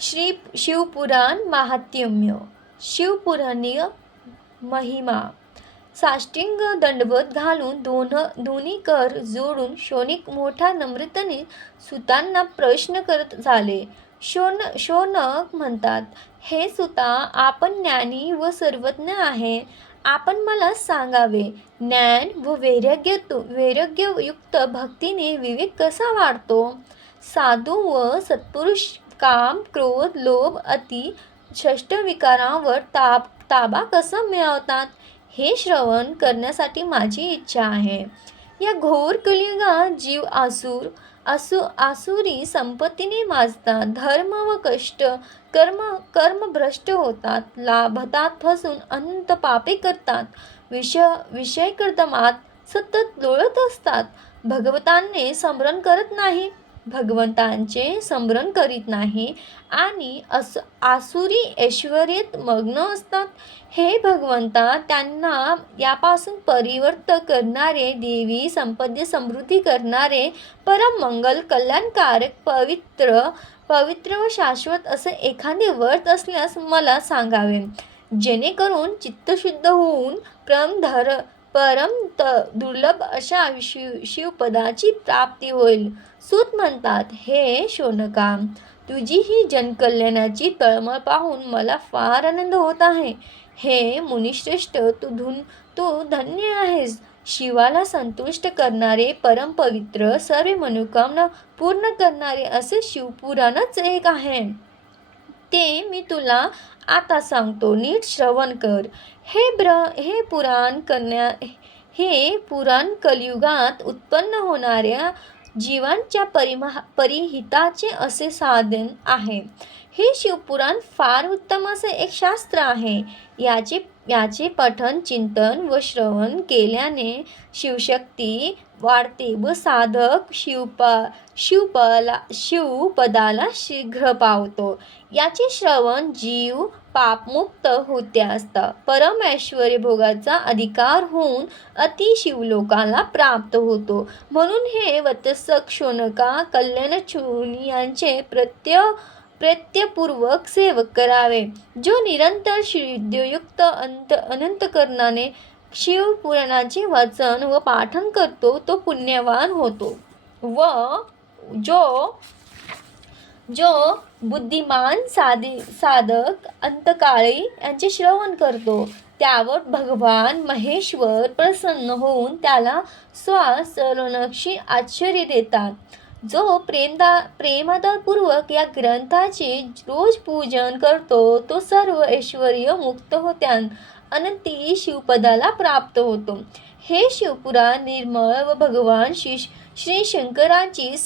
श्री शिवपुराण महात्म्य, शिवपुराणीय महिमा. साष्टांग दंडवत घालून दोन्ही कर जोडून शौनक मोठ्या नम्रतेने सुतांना प्रश्न करत झाले. शौनक म्हणतात, हे सुता, आपण ज्ञानी व सर्वज्ञ आहे. आपण मला सांगावे, ज्ञान व वैराग्ययुक्त भक्तीने विवेक कसा वाढतो? साधू व सत्पुरुष काम, क्रोध, लोभ, अति, विकारांवर ताबा कसा मिळवतात, हे श्रवण करण्यासाठी माझी इच्छा आहे. या घोर कलियुगात जीव आसुरी संपत्तीने माजतात, धर्म व कर्म भ्रष्ट होतात, लाभतात फसून अनंत पापे करतात, विषय कर्दमात सतत लोळत असतात, भगवंतांचे स्मरण करीत नाही आणि आसुरी ऐश्वर्यात मग्न असतात. हे भगवंता, त्यांना यापासून परिवर्त करणारे, देवी संपदे समृद्धी करणारे, परम मंगल कल्याणकारक पवित्र व शाश्वत असे एखादे व्रत असल्यास मला सांगावे, जेणेकरून चित्तशुद्ध होऊन परम दुर्लभ अशा शिवपदाची प्राप्ती होईल. सूत म्हणतात, हे शौनका, तुझी ही जनकल्याणाची तळमळ पाहून मला फार आनंद होत आहे. हे मुनिश्रेष्ठ, तू धन्य आहेस. शिवाला संतुष्ट करणारे, परम पवित्र, सर्व मनोकामना पूर्ण करणारे असे शिवपुराणच एक आहे. ते मी तुला आता सांगतो, नीट श्रवण कर. हे पुराण कलियुगात उत्पन्न होणाऱ्या जीवांच्या परिहिताचे असे साधन आहे. हे शिवपुराण फार उत्तम असे एक शास्त्र आहे. याचे पठन, चिंतन व श्रवण केल्याने शिवशक्ती वाढते व साधक शिवपदाला शीघ्र पावतो. याचे श्रवण जीव पापमुक्त होते असता परमेश्वरी भोगाचा अधिकार होऊन अति शिवलोकाला प्राप्त होतो. म्हणून हे वत्सक शौनका, कल्याणचूनी यांचे प्रत्यपूर्वक सेवक करावे. जो निरंतर श्रद्धेयुक्त अनंतकरणाने शिवपुराणाचे वाचन व पाठन करतो, तो पुण्यवान होतो. व जो बुद्धिमान साधक अंतकाळी यांचे श्रवण करतो, त्यावर भगवान महेश्वर प्रसन्न होऊन त्याला स्वचरणक्षी आश्चर्य देतात. जो प्रेमादरपूर्वक या ग्रंथाचे रोज पूजन करतो, तो सर्व ऐश्वर्य मुक्त होत्यान अनंती शिवपदाला प्राप्त होतो. हे शिवपुराण निर्मळ व भगवान श्री शंकरांची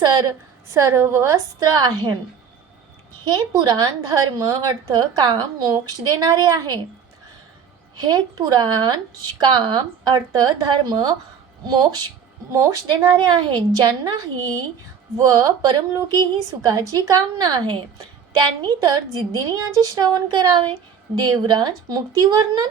सर्वस्त्र आहे. हे पुराण धर्म, अर्थ, काम, मोक्ष देणारे आहे. हे पुराण काम, अर्थ, धर्म, मोक्ष देणारे आहे. ज्यांनाही व परमलोकीही सुखाची कामना आहे, त्यांनी तर जिद्दीने याचे श्रवण करावे. देवराज मुक्तिवर्णन.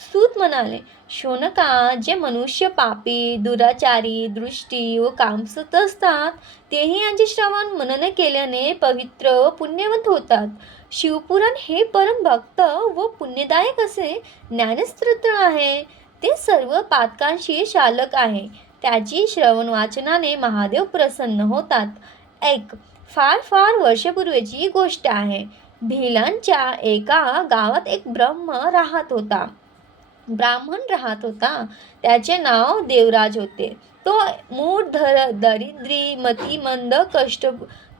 सूत म्हणाले, शौनका, जे मनुष्य पापी, दुराचारी, दृष्टी व कामसत असतात, तेही यांचे श्रवण मनन केल्याने पवित्र व पुण्यवंत होतात. शिवपुराण हे परम भक्त व पुण्यदायक असे ज्ञानस्त्रोत्र आहे. ते सर्व पातकांशी शालक आहे. त्याची श्रवण वाचनाने महादेव प्रसन्न होतात. एक फार वर्षापूर्वीची गोष्ट आहे. भिलांच्या एका गावात एक ब्राह्मण राहत होता. त्याचे नाव देवराज होते. तो मूढ, दरिद्री, मतिमंद,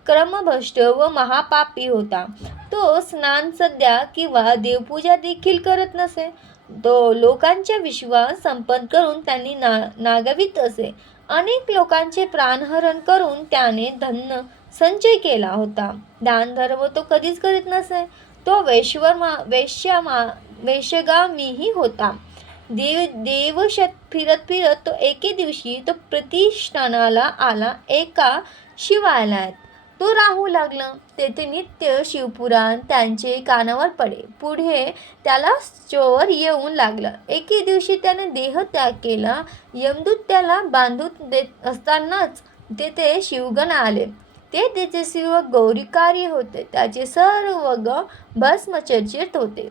क्रमभ्रष्ट व महापापी होता. तो स्नान, सध्या किंवा देवपूजा देखील करत नसे. तो लोकांचा विश्वास संपादन करून त्यांनी नागवित असे. अनेक लोकांचे प्राणहरण करून त्याने धन संचय केला होता. दानधर्म तो कधीच करीत नसे. तो वेश्यागामीही होता. देवशत फिरत तो एके दिवशी तो प्रतिष्ठानाला आला. एका शिवालयात तो राहू लागला. तेथे नित्य शिवपुराण त्यांचे कानावर पडे. पुढे त्याला चोर येऊन लागला. एके दिवशी त्याने देह त्याग केला. यमदूत त्याला बांधून देत असतानाच तेथे शिवगण आले. ते तेजस्वी व गौरीकार्य होते. त्याचे सर्व भस्म चर्चित होते.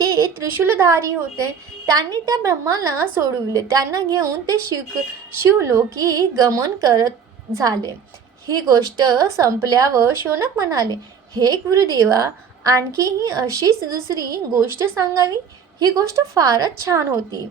ते त्रिशूलधारी होते. त्यांनी त्या ब्रह्माला सोडविले. त्यांना घेऊन ते शिवलोकी गमन करत झाले. ही गोष्ट संपल्यावर शौनक म्हणाले, हे गुरुदेवा, आणखीही अशीच दुसरी गोष्ट सांगावी. ही गोष्ट फारच छान होती.